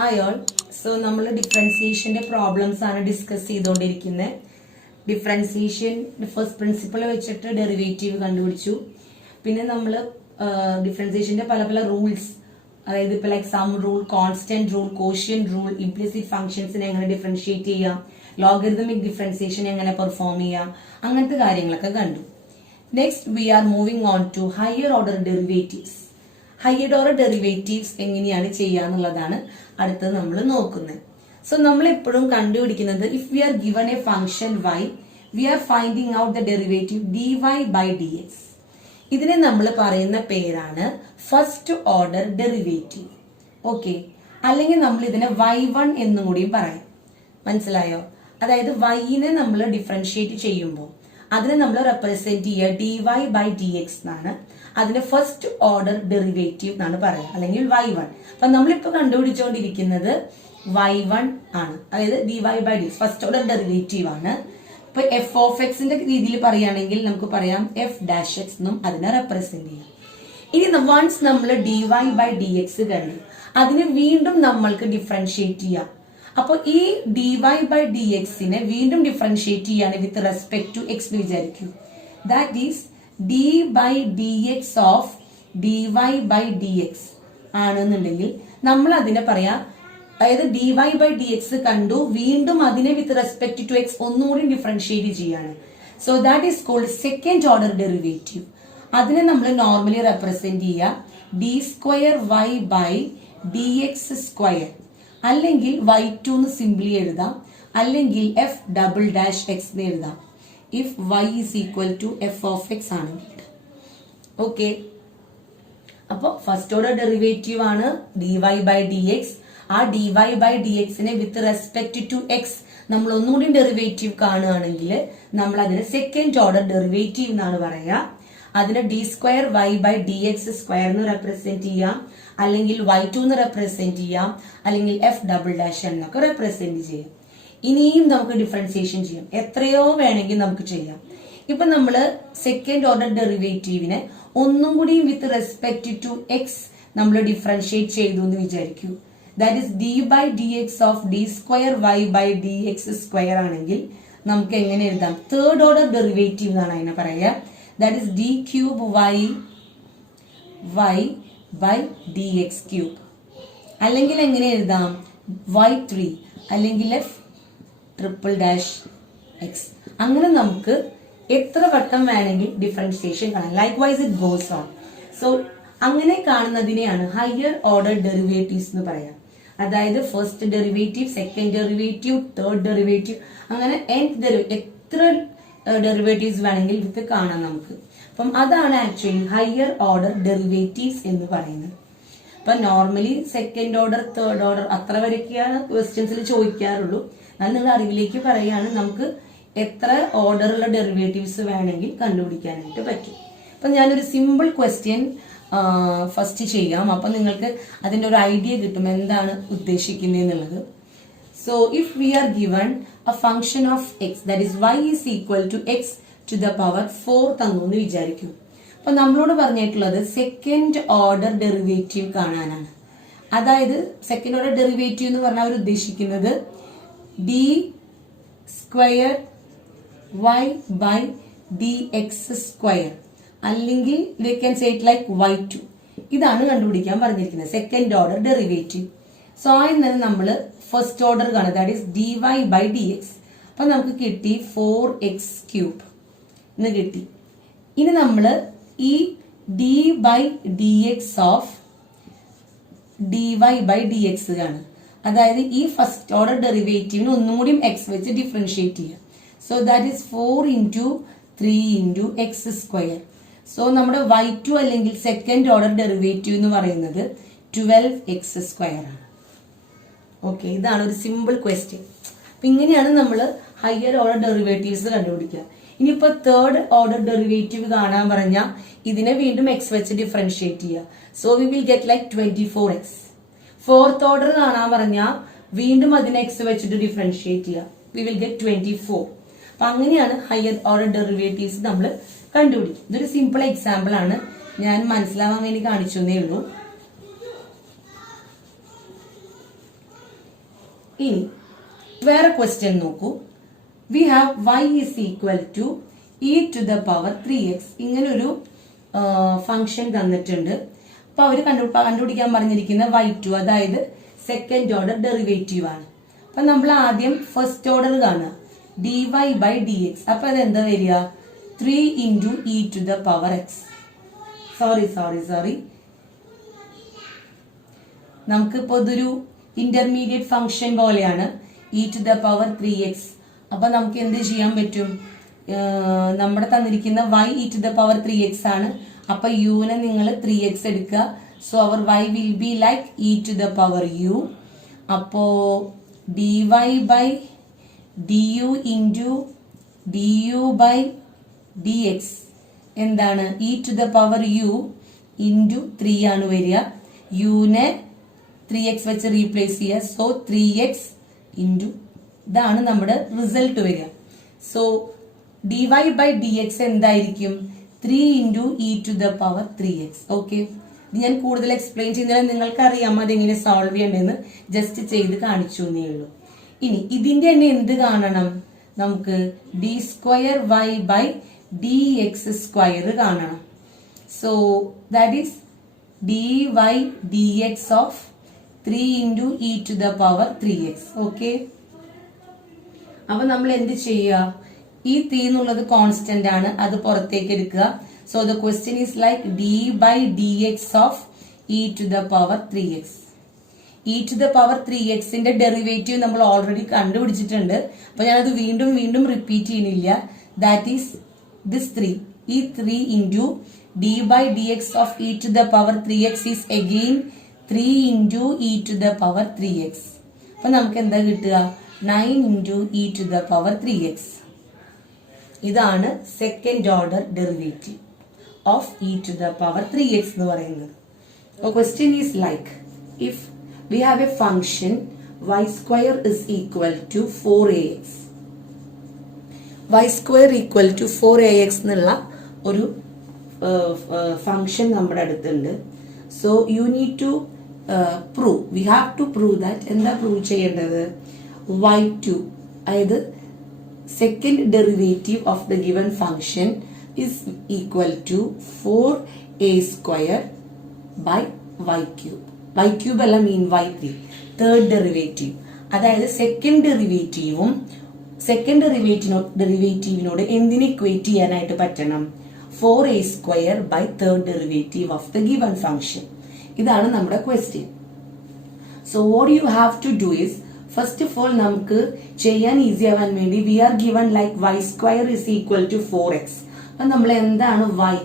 Hi all. So നമ്മൾ ഡിഫറൻസിയേഷന്റെ problems ആണ് ഡിസ്കസ് ചെയ്തുകൊണ്ടിരിക്കുന്നത്. ഡിഫറൻസിയേഷൻ ഫസ്റ്റ് പ്രിൻസിപ്പിൾ വെച്ചിട്ട് ഡെറിവേറ്റീവ് കണ്ടുപിടിച്ചു. പിന്നെ നമ്മൾ ഡിഫറൻസിയേഷന്റെ പല പല റൂൾസ്, അതായത് ഇപ്പൊ like sum rule, constant rule, quotient rule, implicit ഫംഗ്ഷൻസിനെ എങ്ങനെ ഡിഫറൻഷിയേറ്റ് ചെയ്യാം, ലോഗരിതമിക് ഡിഫറൻസിയേഷൻ എങ്ങനെ പെർഫോം ചെയ്യാം, അങ്ങനത്തെ കാര്യങ്ങളൊക്കെ കണ്ടു. Next we are moving on to higher order derivatives. Higher order derivatives എങ്ങനെയാണ് ചെയ്യാന്നുള്ളതാണ് അടുത്തത് നമ്മൾ നോക്കുന്നത്. സോ നമ്മൾ എപ്പോഴും കണ്ടുപിടിക്കുന്നത്, if we are given a function y, we are finding out the derivative dy/dx. ഇതിനെ നമ്മൾ പറയുന്ന പേരാണ് ഫസ്റ്റ് ഓർഡർ ഡെറിവേറ്റീവ്. ഓക്കെ, അല്ലെങ്കിൽ നമ്മൾ ഇതിനെ y1 എന്നും കൂടിയും പറയാം. മനസ്സിലായോ? അതായത് y-നെ നമ്മൾ ഡിഫറൻഷിയേറ്റ് ചെയ്യുമ്പോൾ അതിനെ നമ്മൾ റെപ്രസെന്റ് ചെയ്യുക dy/dx എന്നാണ്. അതിന്റെ ഫസ്റ്റ് ഓർഡർ ഡെറിവേറ്റീവ് എന്നാണ് പറയാം, അല്ലെങ്കിൽ y1. അപ്പൊ നമ്മളിപ്പോ കണ്ടുപിടിച്ചുകൊണ്ടിരിക്കുന്നത് y1 ആണ്, അതായത് dy/dx ഫസ്റ്റ് ഓർഡർ ഡെറിവേറ്റീവ് ആണ്. ഇപ്പൊ എഫ് ഓഫ് എക്സിന്റെ രീതിയിൽ പറയുകയാണെങ്കിൽ നമുക്ക് പറയാം f' എന്നും അതിനെ റെപ്രസെന്റ് ചെയ്യാം. ഇനി വൺസ് നമ്മൾ dy/dx കണ്ടു, അതിനെ വീണ്ടും നമ്മൾക്ക് ഡിഫറൻഷിയേറ്റ് ചെയ്യാം. അപ്പൊ ഈ dy/dx-നെ വീണ്ടും ഡിഫറൻഷിയേറ്റ് ചെയ്യാണ് വിത്ത് റെസ്പെക്ട് ടു എക്സ് എന്ന് വിചാരിക്കൂ. That is d/dx of dy/dx ആണെന്നുണ്ടെങ്കിൽ നമ്മൾ അതിനെ പറയാം, അതായത് dy/dx കണ്ടു, വീണ്ടും അതിനെ വിത്ത് റെസ്പെക്ട് ടു എക്സ് ഒന്നുകൂടി ഡിഫറൻഷിയേറ്റ് ചെയ്യാണ്. So that is called second order derivative. അതിനെ നമ്മൾ നോർമലി റെപ്രസെന്റ് ചെയ്യുക d²y/dx², അല്ലെങ്കിൽ y2 എന്ന് സിംപ്ലി എഴുതാം, അല്ലെങ്കിൽ f'' എന്ന് എഴുതാം if y is equal to f of x ആണെങ്കിൽ. ഓക്കെ, അപ്പൊ ഫസ്റ്റ് ഓർഡർ ഡെറിവേറ്റീവ് ആണ് dy/dx. ആ dy/dx-നെ വിത്ത് റെസ്പെക്ട് ടു എക്സ് നമ്മൾ ഒന്നുകൂടി ഡെറിവേറ്റീവ് കാണുകയാണെങ്കിൽ നമ്മൾ അതിനെ സെക്കൻഡ് ഓർഡർ ഡെറിവേറ്റീവ് എന്നാണ് പറയാ. അതിനെ d²y/dx² എന്ന് റെപ്രസെന്റ് ചെയ്യാം, അല്ലെങ്കിൽ y2 എന്ന് റെപ്രസെന്റ് ചെയ്യാം, അല്ലെങ്കിൽ f'' എന്നൊക്കെ റെപ്രസെന്റ് ചെയ്യാം. ഇനിയും നമുക്ക് ഡിഫറൻസിയേഷൻ ചെയ്യാം, എത്രയോ വേണമെങ്കിൽ നമുക്ക് ചെയ്യാം. ഇപ്പൊ നമ്മള് സെക്കൻഡ് ഓർഡർ ഡെറിവേറ്റീവിനെ ഒന്നും കൂടി വിത്ത് റെസ്പെക്ട് ടു എക്സ് നമ്മൾ ഡിഫറൻഷിയേറ്റ് ചെയ്തു എന്ന് വിചാരിക്കൂ. That is d/dx of d²y/dx² ആണെങ്കിൽ നമുക്ക് എങ്ങനെ എഴുതാം? തേർഡ് ഓർഡർ ഡെറിവേറ്റീവ് എന്നാണ് അതിനെ പറയാ. ദാറ്റ് ഇസ് d³y/dx³, അല്ലെങ്കിൽ എങ്ങനെ എഴുതാം? y3, അല്ലെങ്കിൽ f''x. അങ്ങനെ നമുക്ക് എത്ര വട്ടം വേണമെങ്കിൽ ഡിഫറൻഷിയേഷൻ കാണാം. Likewise it goes on. So അങ്ങനെ കാണുന്നതിനെയാണ് ഹയർ ഓർഡർ ഡെറിവേറ്റീവ്സ് എന്ന് പറയാം. അതായത് first derivative, second derivative, third derivative, അങ്ങനെ എത്ര ഡെറിവേറ്റീവ്സ് വേണമെങ്കിൽ ഇത് കാണാം നമുക്ക്. അപ്പം അതാണ് ആക്ച്വലി ഹയർ ഓർഡർ ഡെറിവേറ്റീവ്സ് എന്ന് പറയുന്നത്. അപ്പൊ normally second order, third order അത്ര വരെയൊക്കെയാണ് ക്വസ്റ്റ്യൻസിൽ ചോദിക്കാറുള്ളൂ. എന്നാൽ നിങ്ങൾ അറിവിലേക്ക് പറയുകയാണ്, നമുക്ക് എത്ര ഓർഡറുള്ള ഡെറിവേറ്റീവ്സ് വേണമെങ്കിൽ കണ്ടുപിടിക്കാനായിട്ട് പറ്റും. അപ്പൊ ഞാനൊരു സിമ്പിൾ ക്വസ്റ്റ്യൻ ഫസ്റ്റ് ചെയ്യാം, അപ്പൊ നിങ്ങൾക്ക് അതിന്റെ ഒരു ഐഡിയ കിട്ടും എന്താണ് ഉദ്ദേശിക്കുന്നത് എന്നുള്ളത്. So if we are given a function of x, that is y is equal to x⁴ തന്നു എന്ന് വിചാരിക്കും. അപ്പൊ നമ്മളോട് പറഞ്ഞിട്ടുള്ളത് സെക്കൻഡ് ഓർഡർ ഡെറിവേറ്റീവ് കാണാനാണ്. അതായത് സെക്കൻഡ് ഓർഡർ ഡെറിവേറ്റീവ് എന്ന് പറഞ്ഞാൽ അവർ ഉദ്ദേശിക്കുന്നത് d²y/dx², അല്ലെങ്കിൽ they can say it like y2. ഇതാണ് കണ്ടുപിടിക്കാൻ പറഞ്ഞിരിക്കുന്നത് സെക്കൻഡ് ഓർഡർ ഡെറിവേറ്റീവ്. സോ ആദ്യം തന്നെ നമ്മൾ ഫസ്റ്റ് ഓർഡർ കാണുക, ദാറ്റ് ഈസ് dy/dx. അപ്പൊ നമുക്ക് കിട്ടി 4x³ എന്ന് കിട്ടി. ഇനി നമ്മൾ ഈ d/dx ഓഫ് dy/dx കാണും, അതായത് ഈ ഫസ്റ്റ് ഓർഡർ ഡെറിവേറ്റീവിന് ഒന്നും കൂടി എക്സ് വെച്ച് ഡിഫറൻഷിയേറ്റ് ചെയ്യാം. So that is 4 × 3 × x². So നമ്മുടെ y2 അല്ലെങ്കിൽ സെക്കൻഡ് ഓർഡർ ഡെറിവേറ്റീവ് എന്ന് പറയുന്നത് 12x² ആണ്. ഓക്കെ, ഇതാണ് ഒരു സിമ്പിൾ ക്വസ്റ്റ്യൻ. അപ്പൊ ഇങ്ങനെയാണ് നമ്മൾ ഹയർ ഓർഡർ ഡെറിവേറ്റീവ്സ് കണ്ടുപിടിക്കുക. ഇനിയിപ്പോ തേർഡ് ഓർഡർ ഡെറിവേറ്റീവ് കാണാൻ പറഞ്ഞാൽ ഇതിനെ വീണ്ടും എക്സ് വെച്ച് ഡിഫറൻഷിയേറ്റ് ചെയ്യുക. So we will get like 24x. Fourth order കാണാൻ പറഞ്ഞാൽ വീണ്ടും അതിനെ എക്സ് വെച്ചിട്ട് ഡിഫറൻഷിയേറ്റ് ചെയ്യുക, വി വിൽ ഗെറ്റ് 24. അപ്പൊ അങ്ങനെയാണ് ഹയർ ഓർഡർ ഡെറിവേറ്റീവ്സ് നമ്മൾ കണ്ടുപിടിക്കും. ഇതൊരു സിമ്പിൾ എക്സാമ്പിൾ ആണ്, ഞാൻ മനസ്സിലാവാൻ വേണ്ടി കാണിച്ചേ ഉള്ളൂ. ഇനി വേറെ ക്വസ്റ്റ്യൻ നോക്കൂ. We have y is equal to e to the power 3x. ഇങ്ങനൊരു ഫംഗ്ഷൻ തന്നിട്ടുണ്ട്. അപ്പൊ അവര് കണ്ടുപിടിക്കാൻ പറഞ്ഞിരിക്കുന്ന y2, അതായത് സെക്കൻഡ് ഓർഡർ ഡെറിവേറ്റീവ് ആണ്. അപ്പൊ നമ്മൾ ആദ്യം ഫസ്റ്റ് ഓർഡർ കാണുക, dy by dx. അപ്പൊ അത് എന്താ വരിക? 3 into e to the power x. Sorry നമുക്കിപ്പോ ഇതൊരു ഇന്റർമീഡിയറ്റ് ഫംഗ്ഷൻ പോലെയാണ്, e to the power 3x. അപ്പൊ നമുക്ക് എന്ത് ചെയ്യാൻ പറ്റും? നമ്മുടെ തന്നിരിക്കുന്ന y e to the power 3x ആണ്. അപ്പൊ യുനെ നിങ്ങൾ 3x എടുക്കുക. So our y will be like e to the power u. അപ്പോ dy by du into du by dx എന്താണ്? e to the power u into 3 ആണ് വരിക. യുനെ 3x വെച്ച് replace ചെയ്യുക. സോ 3x into ഇതാണ് നമ്മുടെ റിസൾട്ട് വരിക. സോ dy by dx എന്തായിരിക്കും? 3 into e to the power 3x. Okay, ഇത് ഞാൻ കൂടുതൽ എക്സ്പ്ലെയിൻ ചെയ്യുന്നില്ല, നിങ്ങൾക്ക് അറിയാം അതെങ്ങനെ സോൾവ് ചെയ്യണ്ടെന്ന്. ജസ്റ്റ് ചെയ്ത് കാണിച്ചു എന്നേ ഉള്ളൂ. ഇനി ഇതിന്റെ തന്നെ എന്ത് കാണണം? നമുക്ക് d square y by dx square കാണണം. So that is dy dx of 3 into e to the power 3x. Okay, അപ്പൊ നമ്മൾ എന്ത് ചെയ്യുക? ഈ 3 എന്നുള്ളത് കോൺസ്റ്റന്റ് ആണ്, അത് പുറത്തേക്ക് എടുക്കുക. So the question is like d by dx of e to the power 3x. e to the power 3x ന്റെ ഡെറിവേറ്റീവ് നമ്മൾ ഓൾറെഡി കണ്ടുപിടിച്ചിട്ടുണ്ട്. അപ്പൊ ഞാനത് വീണ്ടും റിപ്പീറ്റ് ചെയ്യുന്നില്ല. That is this 3. ഈ 3 into d by dx of e to the power 3x is again 3 into e to the power 3x. അപ്പൊ നമുക്ക് എന്താ കിട്ടുക? 9 into e to the power 3x. ഇതാണ് second order derivative of e to the power 3x എന്ന് പറയുന്നത്. Question is like, if we have a function y square is equal to 4ax. y square equal to 4ax എന്നുള്ള ഒരു function നമ്മുടെ അടുത്തുണ്ട്. So you need to prove, we have to prove that. എന്താ prove ചെയ്യേണ്ടത്? y2, അതായത് second derivative of the given function is equal to 4a square by y cube. y cube അല്ല, മീൻ y3, third derivative. അതായത് second ഡെറിവേറ്റീവിനോട് എന്തിനെ equate ചെയ്യാനായിട്ട് പറ്റണം? 4a square by third derivative of the given function. ഇതാണ് നമ്മുടെ question. So what you have to do is, first of all നമുക്ക് ചെയ്യാൻ easy ആവാൻ വേണ്ടി we are given like y square is equal to 4x. അപ്പൊ നമ്മൾ എന്താണ് y,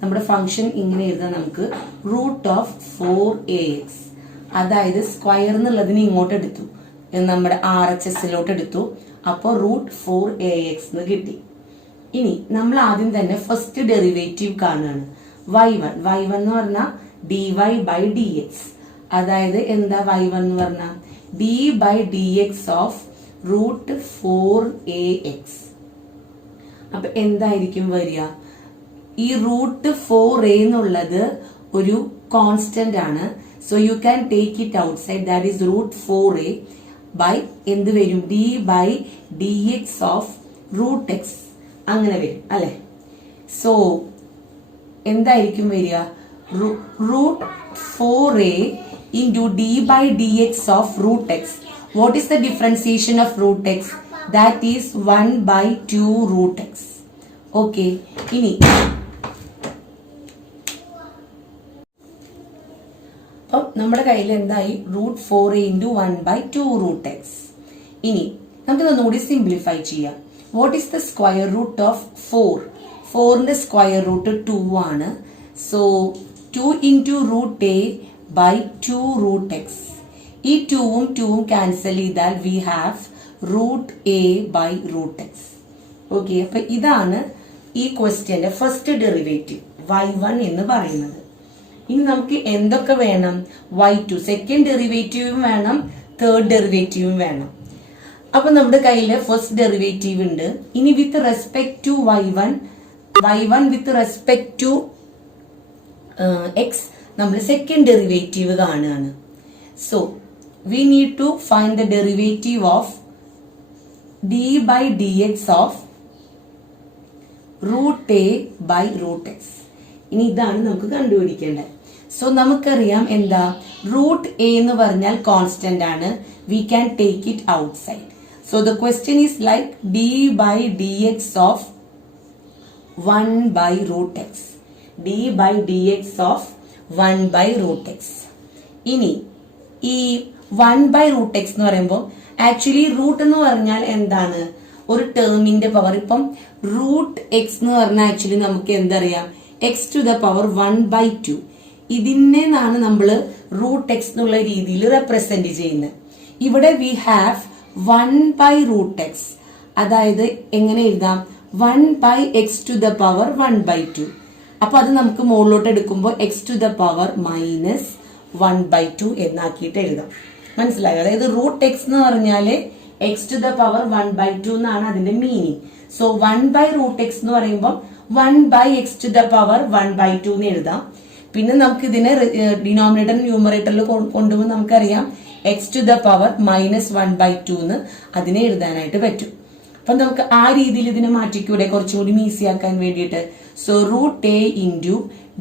നമ്മുടെ ഫംഗ്ഷൻ ഇങ്ങനെ എഴുതാൻ നമുക്ക് √4ax. അതായത് സ്ക്വയർ എന്നുള്ളതിന് ഇങ്ങോട്ട് എടുത്തു, നമ്മുടെ RHSലോട്ട് എടുത്തു. അപ്പോൾ √4ax എന്ന് കിട്ടി. ഇനി നമ്മൾ ആദ്യം തന്നെ ഫസ്റ്റ് ഡെറിവേറ്റീവ് കാണുകയാണ്, y1 എന്ന് പറഞ്ഞാൽ dy by dx. അതായത് എന്താ y1 എന്ന് പറഞ്ഞാൽ d by dx of √4ax. അപ്പൊ എന്തായിരിക്കും വരിക? ഈ √4a എന്നുള്ളത് ഒരു കോൺസ്റ്റന്റ് ആണ്. So you can take it outside, that is √4a by എന്ത് വരും? d by dx of √x. അങ്ങനെ വരും അല്ലെ? സോ എന്തായിരിക്കും വരിക? √4a into d by dx of √x. What is the differentiation of √x? That is 1 by 2 √x. Okay. ഇനി അപ്പം നമ്മുടെ കയ്യിൽ എന്തായി? √4a into 1 by 2 √x. ഇനി നമുക്ക് ഒന്നുകൂടി സിംപ്ലിഫൈ ചെയ്യാം. What is the square root of 4? 4ന്റെ സ്ക്വയർ റൂട്ട് 2 ആണ്. So 2 into √a by 2 √x. ഈ 2ഉം 2ഉം ക്യാൻസൽ ചെയ്താൽ we have √a by √x. Okay, അപ്പൊ ഇതാണ് ഈ ക്വസ്റ്റ്യന്റെ ഫസ്റ്റ് ഡെറിവേറ്റീവ് y1 എന്ന് പറയുന്നത്. ഇനി നമുക്ക് എന്തൊക്കെ വേണം? y2, സെക്കൻഡ് ഡെറിവേറ്റീവും വേണം, തേർഡ് ഡെറിവേറ്റീവും വേണം. അപ്പൊ നമ്മുടെ കയ്യിൽ ഫസ്റ്റ് ഡെറിവേറ്റീവ് ഉണ്ട്. ഇനി with respect to y1 with respect to x നമ്മൾ സെക്കൻഡ് ഡെറിവേറ്റീവ് കാണുകയാണ്. So we need to find the derivative of d by dx of root a by root x. ഇനി ഇതാണ് നമുക്ക് കണ്ടുപിടിക്കേണ്ടത്. സോ നമുക്കറിയാം എന്താ, റൂട്ട് എ എന്ന് പറഞ്ഞാൽ കോൺസ്റ്റന്റ് ആണ്. We can take it outside. So the question is like d by d x of 1 by root x. d by dx of 1 by root x. ഇനി ഈ 1 by root x എന്ന് പറയുമ്പോൾ actually root എന്ന് പറഞ്ഞാൽ എന്താണ്, ഒരു ടേമിന്റെ power. ഇപ്പം root X എന്ന് പറഞ്ഞാൽ ആക്ച്വലി നമുക്ക് എന്തറിയാം, എക്സ് ടു ദ പവർ 1/2. ഇതിനെയാണ് നമ്മൾ റൂട്ട് എക്സ് എന്നുള്ള രീതിയിൽ റെപ്രസെന്റ് ചെയ്യുന്നത്. ഇവിടെ we have 1 by root x. അതായത് എങ്ങനെ എഴുതാം, 1 by x to the power 1/2. അപ്പൊ അത് നമുക്ക് മുകളിലോട്ട് എടുക്കുമ്പോൾ x to the power minus 1/2 എന്നാക്കിയിട്ട് എഴുതാം. മനസ്സിലായോ? അതായത് റൂട്ട് എക്സ് എന്ന് പറഞ്ഞാല് x to the power 1/2 എന്നാണ് അതിന്റെ meaning. So 1 by root x എന്ന് പറയുമ്പോൾ 1 by x to the power 1/2 എന്ന് എഴുതാം. പിന്നെ നമുക്ക് ഇതിനെ ഡിനോമിനേറ്റർ ന്യൂമറേറ്ററിൽ കൊണ്ടുപോകുമ്പോൾ നമുക്കറിയാം x to the power minus 1/2 എന്ന് അതിനെ എഴുതാനായിട്ട് പറ്റും. അപ്പൊ നമുക്ക് ആ രീതിയിൽ ഇതിനെ മാറ്റിക്കൂടെ, കുറച്ചുകൂടി ഈസി ആക്കാൻ വേണ്ടിയിട്ട്. So root a into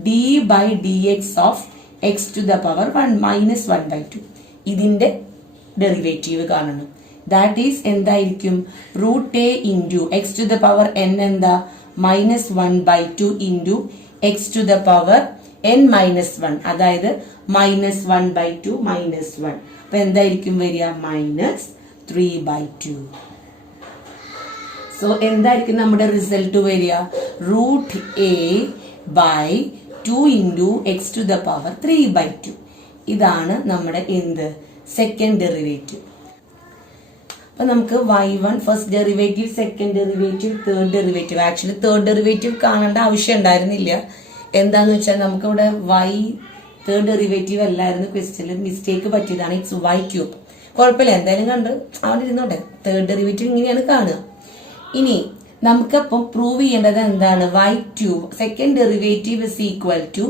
d by d x of x to the power 1 minus 1/2. ഇതിന്റെ ഡെറിവേറ്റീവ് കാണണം. ദാറ്റ് ഈസ് എന്തായിരിക്കും, root a into x to the power n എന്താ, minus 1/2 into x to the power n minus 1. അതായത് minus 1/2 minus 1. അപ്പൊ എന്തായിരിക്കും വരിക, minus 3/2. So എന്തായിരിക്കും നമ്മുടെ റിസൾട്ട് വരിക, root a by 2 into x to the power 3/2. ഇതാണ് നമ്മുടെ എന്ത്, സെക്കൻഡ് ഡെറിവേറ്റീവ്. അപ്പൊ നമുക്ക് y1 first derivative, second derivative, third derivative. Actually third derivative കാണേണ്ട ആവശ്യം ഉണ്ടായിരുന്നില്ല. എന്താന്ന് വെച്ചാൽ നമുക്കിവിടെ y തേർഡ് ഡെറിവേറ്റീവ് അല്ലായിരുന്നു ക്വസ്റ്റ്യനിൽ, മിസ്റ്റേക്ക് പറ്റിയതാണ്. It's y3. കുഴപ്പമില്ല, എന്തായാലും കണ്ട് അവിടെ ഇരുന്നോട്ടെ. തേർഡ് ഡെറിവേറ്റീവ് ഇങ്ങനെയാണ് കാണുക. ഇനി നമുക്കപ്പം പ്രൂവ് ചെയ്യേണ്ടത് എന്താണ്, y3 second derivative is equal to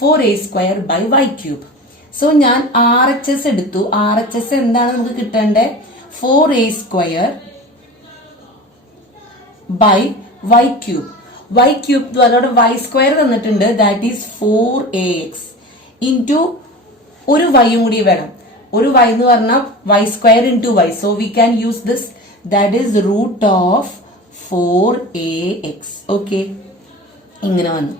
4a² by y3. So ഞാൻ RHS എടുത്തു. RHS എന്താണ് നമുക്ക് കിട്ടേണ്ടത്, 4a² by y3. y3 അതോടെ y² തന്നിട്ടുണ്ട്, ദാറ്റ് ഈസ് 4ax ഇൻറ്റു ഒരു വൈയും കൂടി വേണം. ഒരു y എന്ന് പറഞ്ഞാൽ y² into y. So we can use this, that is root of 4ax. Okay, ഇങ്ങനെ വന്നു.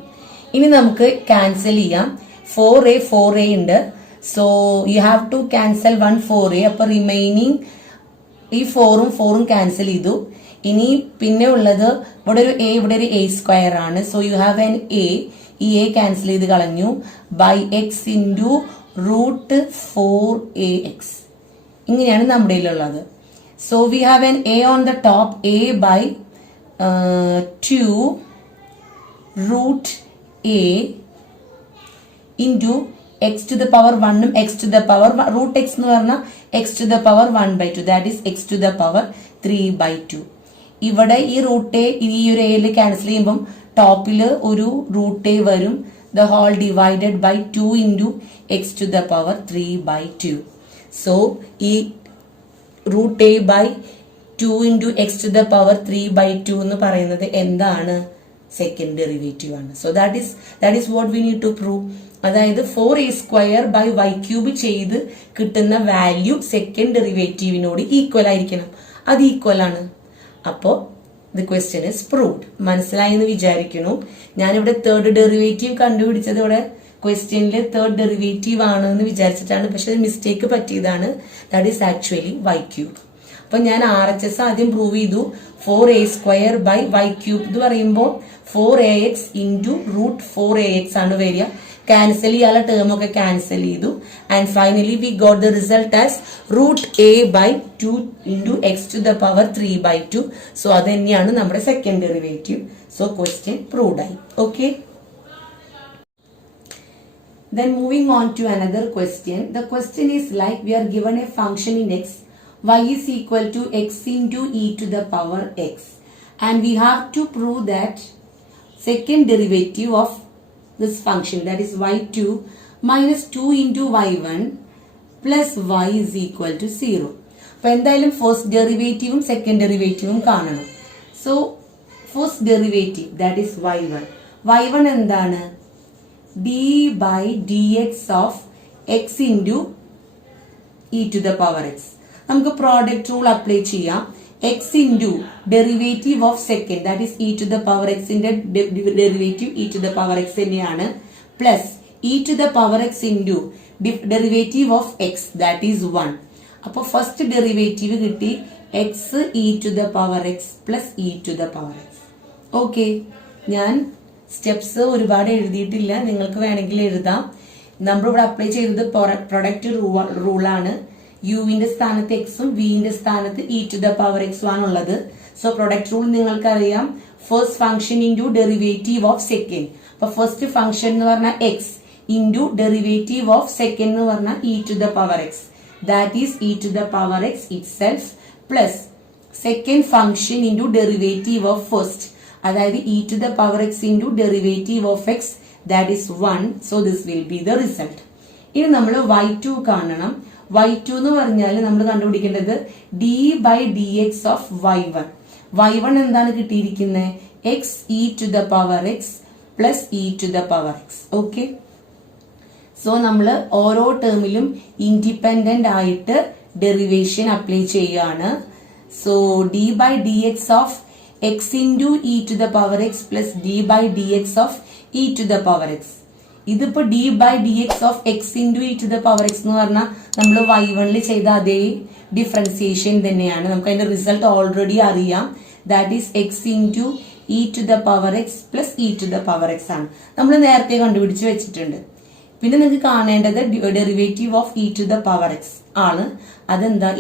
ഇനി നമുക്ക് ക്യാൻസൽ ചെയ്യാം. 4a ഉണ്ട്. So you have to cancel 1 4a. അപ്പൊ റിമൈനിങ് ഈ 4ഉം ക്യാൻസൽ ചെയ്തു. ഇനി പിന്നെ ഉള്ളത് ഇവിടെ ഒരു a, ഇവിടെ ഒരു a² ആണ്. So you have an a. ഈ a ക്യാൻസൽ ചെയ്ത് കളഞ്ഞു. By x into root 4ax. ഇങ്ങനെയാണ് നമ്മുടെ ഉള്ളത്. So we have an a on the top, a by 2 root a into x to the power 1 x to the power root x എന്ന് പറഞ്ഞാൽ x to the power 1/2, that is x to the power 3/2. ഇവിടെ ഈ root A ഈ ഒരു എയിൽ cancel ചെയ്യുമ്പം ടോപ്പിൽ ഒരു റൂട്ട് എ വരും. The whole divided by 2 into x to the power 3/2. So ഈ root a by 2 into x to the power 3/2 എന്ന് പറയുന്നത് എന്താണ്, സെക്കൻഡ് ഡെറിവേറ്റീവ് ആണ്. So that is what we need to prove. അതായത് 4a² by y3 ചെയ്ത് കിട്ടുന്ന value second ഡെറിവേറ്റീവിനോട് equal ആയിരിക്കണം. അത് ഈക്വൽ ആണ്. അപ്പോ ദി ക്വസ്റ്റ്യൻ ഇസ് പ്രൂവ്ഡ്. മനസ്സിലായി എന്ന് വിചാരിക്കുന്നു. ഞാനിവിടെ തേർഡ് ഡെറിവേറ്റീവ് കണ്ടുപിടിച്ചത് ഇവിടെ ക്വസ്റ്റ്യനിൽ തേർഡ് ഡെറിവേറ്റീവ് ആണ് എന്ന് വിചാരിച്ചിട്ടാണ്, പക്ഷെ മിസ്റ്റേക്ക് പറ്റിയതാണ്. That is actually y3. അപ്പൊ ഞാൻ RHS ആദ്യം പ്രൂവ് ചെയ്തു. 4a² by y3 എന്ന് പറയുമ്പോൾ 4ax ഇൻറ്റു റൂട്ട് 4ax ആണ് വരിക. ക്യാൻസൽ ചെയ്യാനുള്ള ടേം ഒക്കെ ക്യാൻസൽ ചെയ്തു. And finally we got the result as root a by 2 into x to the power 3/2. So അത് തന്നെയാണ് നമ്മുടെ second derivative. So question proved ആയി. ഓക്കെ, then moving on to another question. The question is like, we are given a function in x, y is equal to x into e to the power x, and we have to prove that second derivative of this function, that is y2 minus 2 into y1 plus y is equal to 0. അപ്പൊ എന്തായാലും first ഡെറിവേറ്റീവും second ഡെറിവേറ്റീവും കാണണം. So first derivative that is y1. y1 എന്താണ്? d by dx of x into e to the power x. നമുക്ക് product rule apply ചെയ്യാം. x into derivative of second that is e to the power x ന്റെ derivative e to the power x തന്നെയാണ്, plus e to the power x into derivative of x that is 1. അപ്പൊ first derivative കിട്ടി x e to the power x plus e to the power x. Okay, ഞാൻ steps ഒരുപാട് എഴുതിയിട്ടില്ല, നിങ്ങൾക്ക് വേണമെങ്കിൽ എഴുതാം. നമ്മൾ ഇവിടെ അപ്ലൈ ചെയ്തത് പ്രൊഡക്റ്റ് റൂളാണ്. യുവിന്റെ സ്ഥാനത്ത് എക്സും വിന്റെ സ്ഥാനത്ത് ഇ ടു ദ പവർ എക്സും ആണുള്ളത്. സോ പ്രൊഡക്റ്റ് റൂൾ നിങ്ങൾക്കറിയാം, first function into derivative of second. അപ്പൊ ഫസ്റ്റ് ഫംഗ്ഷൻ എന്ന് പറഞ്ഞാൽ x into derivative of second എന്ന് പറഞ്ഞാൽ e to the power x that is e to the power x itself plus second function into derivative of first, അതായത് e to the power x into derivative of x that is 1. So this will be the result. ഇനി നമ്മൾ y2 കാണണം. y2 എന്ന് പറഞ്ഞാൽ നമ്മൾ കണ്ടുപിടിക്കേണ്ടത് d by dx of y1. y1 എന്താണ് കിട്ടിയിരിക്കുന്നത്? x e to the power x plus e to the power x. Okay, so നമ്മൾ ഓരോ ടേമിലും ഇൻഡിപെൻഡന്റ് ആയിട്ട് ഡെറിവേഷൻ അപ്ലൈ ചെയ്യാണ്. So d by dx of x into e to the power x plus d by dx of e to the power x. ഇതിപ്പോ d by dx of x into e to the power x എന്ന് പറഞ്ഞാൽ നമ്മൾ y1 ചെയ്ത അതേ differentiation തന്നെയാണ്. നമുക്ക് അതിന്റെ result already അറിയാം. That is x into e to the power x plus e to the power x ആണ്. നമ്മൾ നേരത്തെ കണ്ടുപിടിച്ച് വെച്ചിട്ടുണ്ട്. പിന്നെ നിങ്ങൾക്ക് കാണേണ്ടത് derivative of E to the power X ആണ്. അതെന്താ?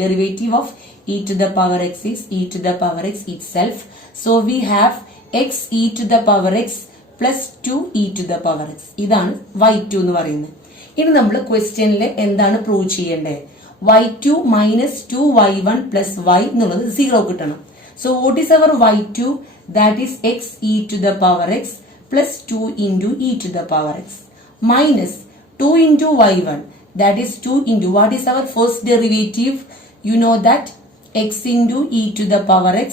Derivative of E to the power X is e to the power x it self. So we have X e to the power x plus 2 E to the power X. ഇതാണ് y2 എന്ന് പറയുന്നത്. ഇനി നമ്മൾ ക്വസ്റ്റ്യനിൽ എന്താണ് prove ചെയ്യേണ്ടത്? y2 minus 2y1 plus y എന്നുള്ളത് 0 കിട്ടണം. So what is our y2? That is x e to the power x plus 2 into e to the power x minus 2 into y1 that is 2 into what is our first derivative? You know that x into e to the power x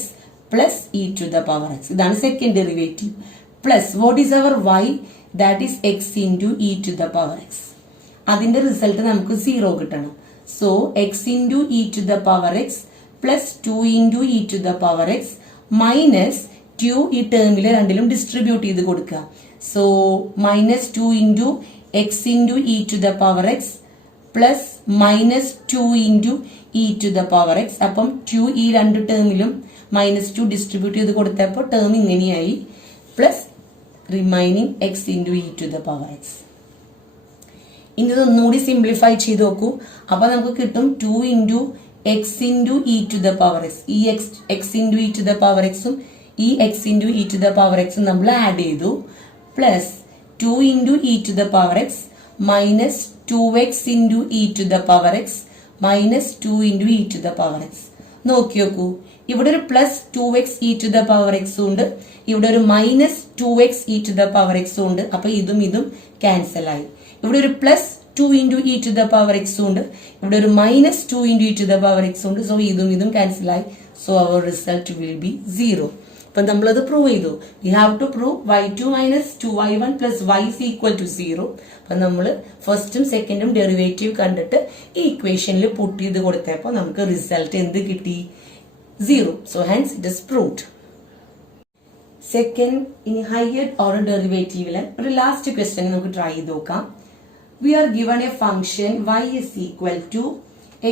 plus e to the power x. That is second derivative. Plus what is our y? That is x into e to the power x. അതിന്റെ result നമുക്ക് 0 കിട്ടണം. So x into e to the power x plus 2 into e to the power x minus 2 ഈ ടേമിൽ രണ്ടിലും distribute ചെയ്ത് കൊടുക്കുക. So minus 2 into x into e to the power x plus minus 2 into e to the power x. അപ്പം 2 ഈ രണ്ട് ടേമിലും minus 2 distribute ചെയ്ത് കൊടുത്തപ്പോൾ ടേം ഇങ്ങനെയായി plus remaining x into e to the power x. ഇനി ഇതൊന്നുകൂടി simplify ചെയ്ത് നോക്കൂ. അപ്പൊ നമുക്ക് കിട്ടും 2 into x into e to the power x. ഈ x into e to the power x ഉം ഈ x into e to the power x ഉം നമ്മൾ ആഡ് ചെയ്തു plus 2 into e to the power x minus 2x into e to the power x minus 2 into e to the power x. നോക്കി നോക്കൂ, ഇവിടെ ഒരു plus 2x e to the power x ഉണ്ട്, ഇവിടെ ഒരു minus 2x e to the power x ഉണ്ട്. അപ്പൊ ഇതും ഇതും ക്യാൻസൽ ആയി. ഇവിടെ ഒരു plus 2 into e to the power x ഉണ്ട്, ഇവിടെ ഒരു minus 2 into e to the power x ഉണ്ട്. സോ ഇതും ഇതും ക്യാൻസൽ ആയി. So our result will be 0. അപ്പൊ നമ്മളത് പ്രൂവ് ചെയ്തു. We have to prove y2 minus 2y1 plus y is equal to 0. അപ്പൊ നമ്മൾ ഫസ്റ്റും സെക്കൻഡും ഡെറിവേറ്റീവ് കണ്ടിട്ട് ഈ ഇക്വേഷനിൽ പുട്ട് ചെയ്ത് കൊടുത്തപ്പോൾ നമുക്ക് റിസൾട്ട് എന്ത് കിട്ടി? 0. So hence it is proved. Second, ഇനി ഹയർ ഓർഡർ ഡെറിവേറ്റീവിലെ ഒരു ലാസ്റ്റ് ക്വസ്റ്റ്യൻ നമുക്ക് ട്രൈ ചെയ്ത് നോക്കാം. We are given a function y is equal to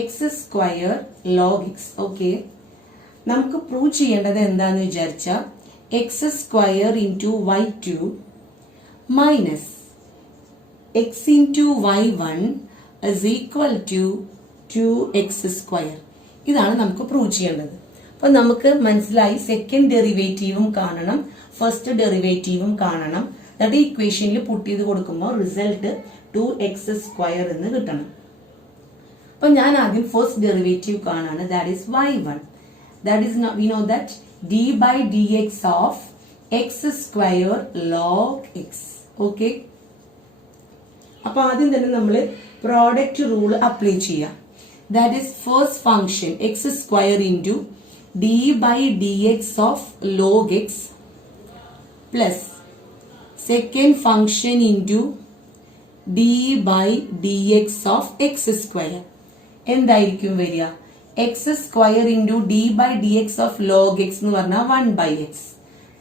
x square log x. ഓക്കെ, നമുക്ക് പ്രൂവ് ചെയ്യേണ്ടത് എന്താന്ന് വിചാരിച്ചാൽ x square into y2 minus x into y1 is equal to 2x square. ഇതാണ് നമുക്ക് പ്രൂവ് ചെയ്യേണ്ടത്. അപ്പൊ നമുക്ക് മനസ്സിലായി സെക്കൻഡ് ഡെറിവേറ്റീവും കാണണം, ഫസ്റ്റ് ഡെറിവേറ്റീവും കാണണം. എന്നിട്ട് ഇക്വേഷനിൽ പുട്ട് ചെയ്ത് കൊടുക്കുമ്പോൾ റിസൾട്ട് 2x സ്ക്വയർ എന്ന് കിട്ടണം. അപ്പൊ ഞാൻ ആദ്യം ഫസ്റ്റ് ഡെറിവേറ്റീവ് കാണാണ്, that is y1. That is not, we know that d by dx of x square log x. Okay. അപ്പൊ ആദ്യം തന്നെ നമ്മൾ പ്രോഡക്റ്റ് റൂൾ അപ്ലൈ ചെയ്യാം. That is first function x square into d by d x of log x plus second function into d by d x of x square. എന്തായിരിക്കും വരിക? X square into d by d x of log x എന്ന് പറഞ്ഞാൽ 1/x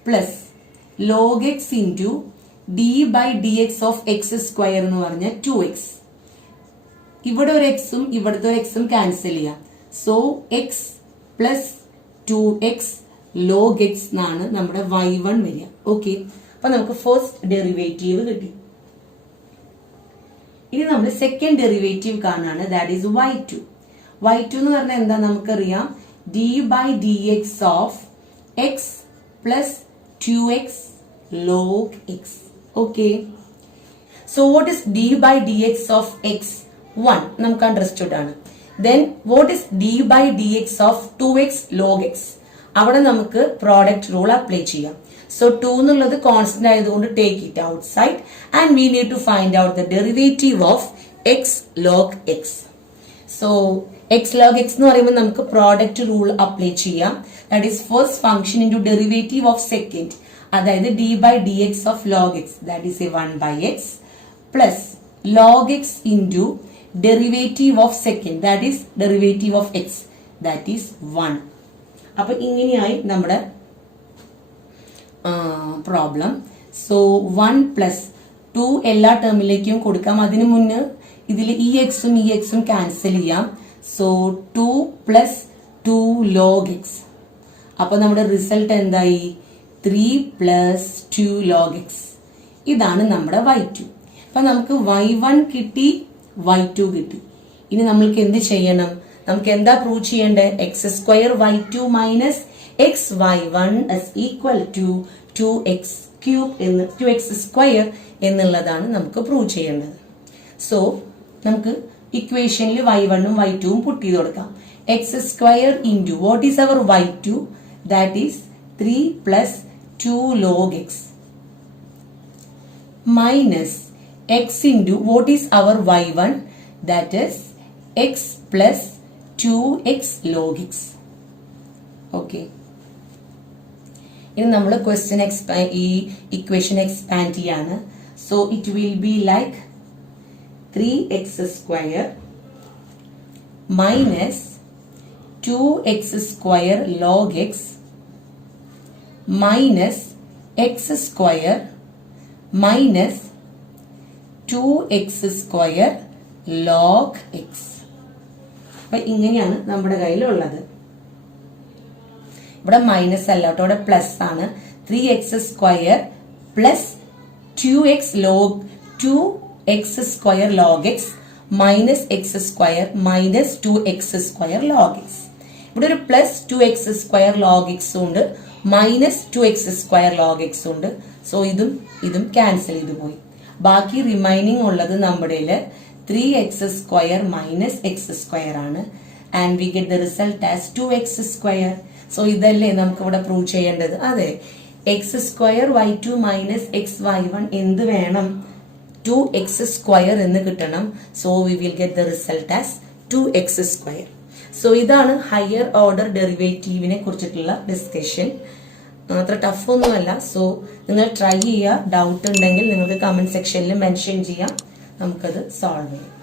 plus log x into d by d x of x square എന്ന് പറഞ്ഞാൽ 2x. ഇവിടെ ഒരു എക്സും ഇവിടുത്തെ ഒരു എക്സും ക്യാൻസൽ ചെയ്യാം. So X plus 2x log X എന്നാണ് നമ്മുടെ y1 വരിക. ഓക്കെ, അപ്പൊ നമുക്ക് ഫസ്റ്റ് ഡെറിവേറ്റീവ് കിട്ടി. ഇനി നമ്മൾ സെക്കൻഡ് ഡെറിവേറ്റീവ് കാണാണ്. That is y2. y2 എന്ന് പറഞ്ഞാൽ എന്താ നമുക്കറിയാം, d by d x of x plus 2x log x. Okay, so what is d by d x of x? 1 നമുക്ക് അണ്ടർസ്റ്റുഡ് ആണ്. Then what is d by d x of 2x log x? അവിടെ നമുക്ക് product rule apply ചെയ്യാം. സോ 2 എന്നുള്ളത് constant ആയതുകൊണ്ട് take it outside and we need to find out the derivative of x log x. So x log x എന്ന് പറയുമ്പോൾ നമുക്ക് product rule apply ചെയ്യാം. That is first function into derivative of second, അതായത് d by d x of log x that is 1/x plus log x into derivative of second that is derivative of x that is 1. അപ്പൊ ഇങ്ങനെയായി നമ്മുടെ problem. So 1 plus 2 എല്ലാ ടേമിലേക്കും കൊടുക്കാം. അതിനു മുന്നേ ഇതിൽ ഈ എക്സും ക്യാൻസൽ ചെയ്യാം. സോ 2 പ്ലസ് 2 ലോഗ് എക്സ്. അപ്പൊ നമ്മുടെ റിസൾട്ട് എന്തായി? 3 പ്ലസ് 2 ലോഗ് എക്സ്. ഇതാണ് നമ്മുടെ y2. അപ്പൊ നമുക്ക് y1 കിട്ടി, y2 കിട്ടി. ഇനി നമ്മൾക്ക് എന്ത് ചെയ്യണം? നമുക്ക് എന്താ പ്രൂവ് ചെയ്യേണ്ടത്? X square y2 minus X y1 is equal to 2x cube എന്ന് 2x സ്ക്വയർ എന്നുള്ളതാണ് നമുക്ക് പ്രൂവ് ചെയ്യേണ്ടത്. സോ നമുക്ക് ഇക്വേഷനിൽ y1ഉം y2ഉം പുട്ട് ചെയ്ത് കൊടുക്കാം. X square into what is our y2? That is 3 plus 2 log x minus x into what is our y1? That is x plus 2x log x. Okay, ഇനി നമ്മൾ ക്വസ്റ്റ്യൻ ഈ ഇക്വേഷൻ എക്സ്പാൻഡ് ചെയ്യാണ്. So it will be like 3x square minus 2x square log x minus x square minus 2x square log x. അപ്പൊ ഇങ്ങനെയാണ് നമ്മുടെ കയ്യിലുള്ളത്. ഇവിടെ minus അല്ല കേട്ടോ, ഇവിടെ പ്ലസ് ആണ്. 3x square plus 2x square log x minus x square minus 2x square log x. ഇവിടെ ഒരു plus 2x square log x ഉണ്ട്, minus 2x square log x ഉണ്ട്. സോ ഇതും ക്യാൻസൽ ചെയ്ത് പോയി. ബാക്കി റിമൈനിങ് ഉള്ളത് നമ്മുടെ 3x square minus x square ആണ്. And we get the result as 2x square. So ഇതല്ലേ നമുക്ക് ഇവിടെ പ്രൂവ് ചെയ്യേണ്ടത്? അതെ, X square y2 minus X y1 എന്ത് വേണം? 2x സ്ക്വയർ എന്ന് കിട്ടണം. So we will get the result as 2x square. So ഇതാണ് ഹയർ ഓർഡർ ഡെറിവേറ്റീവിനെ കുറിച്ചിട്ടുള്ള ഡിസ്കഷൻ. അത്ര ടഫ് ഒന്നുമല്ല. സോ നിങ്ങൾ ട്രൈ ചെയ്യുക. ഡൗട്ട് ഉണ്ടെങ്കിൽ നിങ്ങൾക്ക് കമന്റ് സെക്ഷനിൽ മെൻഷൻ ചെയ്യാം, നമുക്കത് സോൾവ് ചെയ്യാം.